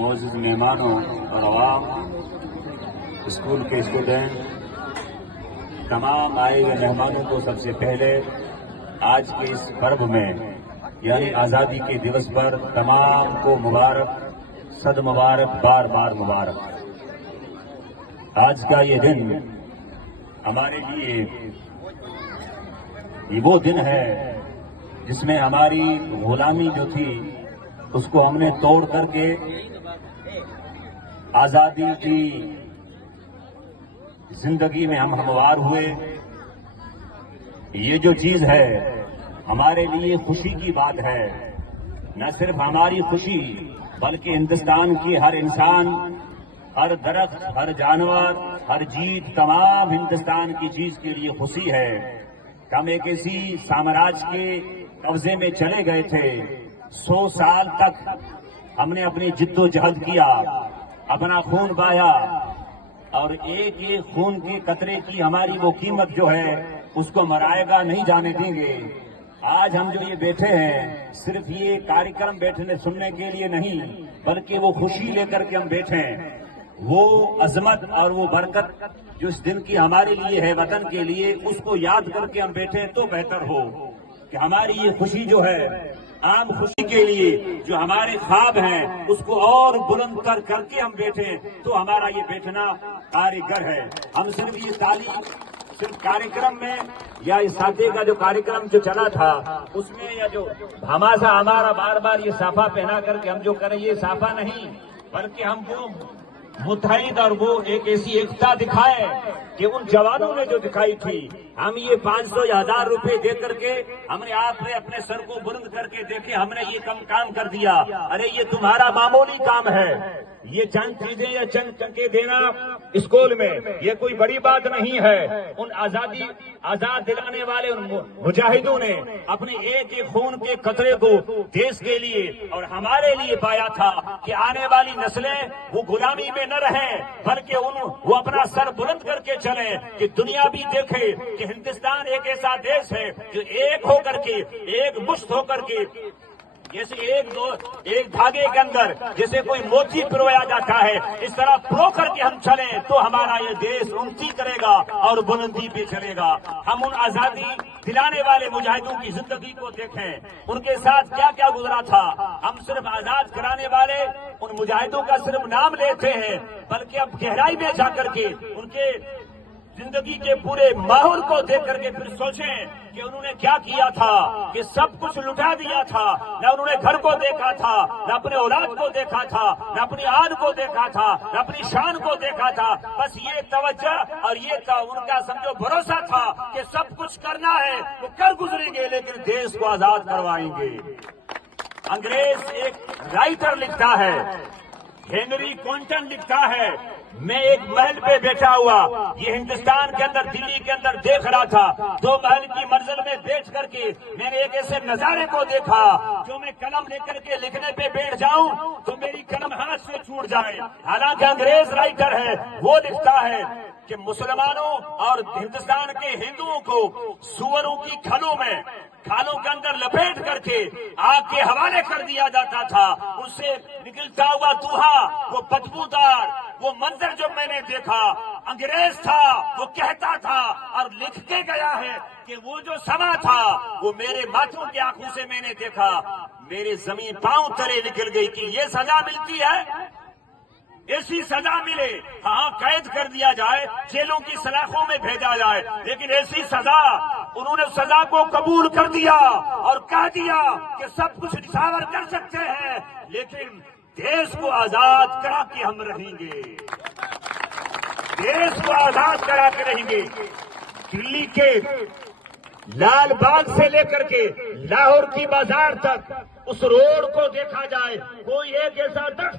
معزز مہمانوں اور عوام، اسکول کے اسٹوڈنٹ، تمام آئے ہوئے مہمانوں کو سب سے پہلے آج کے اس پرو میں یعنی آزادی کے دیوس پر تمام کو مبارک، صد مبارک، بار بار مبارک۔ آج کا یہ دن ہمارے لیے یہ وہ دن ہے جس میں ہماری غلامی جو تھی اس کو ہم نے توڑ کر کے آزادی کی زندگی میں ہم ہموار ہوئے۔ یہ جو چیز ہے ہمارے لیے خوشی کی بات ہے، نہ صرف ہماری خوشی بلکہ ہندوستان کی ہر انسان، ہر درخت، ہر جانور، ہر جیت، تمام ہندوستان کی چیز کے لیے خوشی ہے۔ ہم ایک ایسی سامراج کے قبضے میں چلے گئے تھے، 100 سال تک ہم نے اپنی جد و جہد کیا، اپنا خون بہایا، اور ایک ایک خون کے قطرے کی ہماری وہ قیمت جو ہے اس کو مرائیگا نہیں جانے دیں گے۔ آج ہم جو یہ بیٹھے ہیں صرف یہ کارکرم بیٹھنے سننے کے لیے نہیں بلکہ وہ خوشی لے کر کے ہم بیٹھے ہیں۔ وہ عظمت اور وہ برکت جو اس دن کی ہمارے لیے ہے وطن کے لیے، اس کو یاد کر کے ہم بیٹھے تو بہتر ہو کہ ہماری یہ خوشی جو ہے عام خوشی کے لیے جو ہمارے خواب ہیں اس کو اور بلند کر کے ہم بیٹھیں تو ہمارا یہ بیٹھنا کارگر ہے۔ ہم صرف یہ تعلیم صرف کارکرم میں یا اس ساتھی کا جو کارکرم جو چلا تھا اس میں یا جو ہمارا بار بار یہ صافہ پہنا کر کے ہم جو کریں یہ صافہ نہیں بلکہ ہم وہ متحد اور وہ ایک ایسی ایکتا دکھائے کہ ان جوانوں نے جو دکھائی تھی۔ ہم یہ 500 یا 1000 روپے دے کر کے ہم نے آپ نے اپنے سر کو بلند کر کے دیکھے ہم نے یہ کام کر دیا، ارے یہ تمہارا معمولی کام ہے، یہ چند چیزیں یا چند ٹکے دینا اسکول میں یہ کوئی بڑی بات نہیں ہے۔ ان آزاد دلانے والے ان مجاہدوں نے اپنے ایک ایک خون کے قطرے کو دیش کے لیے اور ہمارے لیے پایا تھا کہ آنے والی نسلیں وہ غلامی میں نہ رہیں بلکہ وہ اپنا سر بلند کر کے چلیں کہ دنیا بھی دیکھے کہ ہندوستان ایک ایسا دیش ہے جو ایک ہو کر کے ایک مشت ہو کر کے جیسے ایک دھاگے کے اندر جیسے کوئی موتی پرویا جاتا ہے اس طرح پرو کر کے ہم چلیں تو ہمارا یہ دیش انتی کرے گا اور بلندی پہ چلے گا۔ ہم ان آزادی دلانے والے مجاہدوں کی زندگی کو دیکھیں، ان کے ساتھ کیا کیا گزرا تھا۔ ہم صرف آزاد کرانے والے ان مجاہدوں کا صرف نام لیتے ہیں بلکہ اب گہرائی میں جا کر کے ان کے زندگی کے پورے ماحول کو دیکھ کر کے پھر سوچیں کہ انہوں نے کیا کیا تھا کہ سب کچھ لٹا دیا تھا، نہ انہوں نے گھر کو دیکھا تھا، نہ اپنے اولاد کو دیکھا تھا، نہ اپنی آن کو دیکھا تھا، نہ اپنی شان کو دیکھا تھا، بس یہ توجہ اور یہ ان کا سمجھو بھروسہ تھا کہ سب کچھ کرنا ہے وہ کر گزریں گے لیکن دیش کو آزاد کروائیں گے۔ انگریز ایک رائٹر لکھتا ہے، ہنری کونٹن لکھتا ہے، میں ایک محل پہ بیٹھا ہوا یہ ہندوستان کے اندر دلی کے اندر دیکھ رہا تھا، 2 محل کی منزل میں بیٹھ کر کے میں نے ایک ایسے نظارے کو دیکھا جو میں قلم لے کر کے لکھنے پہ بیٹھ جاؤں تو میری قلم ہاتھ سے چھوٹ جائے۔ حالانکہ انگریز رائٹر ہے، وہ لکھتا ہے کہ مسلمانوں اور ہندوستان کے ہندوؤں کو سوروں کی کھالوں کے اندر لپیٹ کر کے آگ کے حوالے کر دیا جاتا تھا، اس سے نکلتا ہوا دھواں، وہ بدبودار وہ منظر جو میں نے دیکھا، انگریز تھا وہ کہتا تھا اور لکھ کے گیا ہے کہ وہ جو سما تھا وہ میرے ماتھوں کی آنکھوں سے میں نے دیکھا، میرے زمین پاؤں تلے نکل گئی کہ یہ سزا ملتی ہے، ایسی سزا ملے، ہاں قید کر دیا جائے، جیلوں کی سلاخوں میں بھیجا جائے، لیکن ایسی سزا انہوں نے سزا کو قبول کر دیا اور کہہ دیا کہ سب کچھ نچھاور کر سکتے ہیں لیکن دیش کو آزاد کرا کے ہم رہیں گے، دیش کو آزاد کرا کے رہیں گے۔ دلی کے لال باغ سے لے کر کے لاہور کی بازار تک اس روڈ کو دیکھا جائے، کوئی ایک ایسا درخت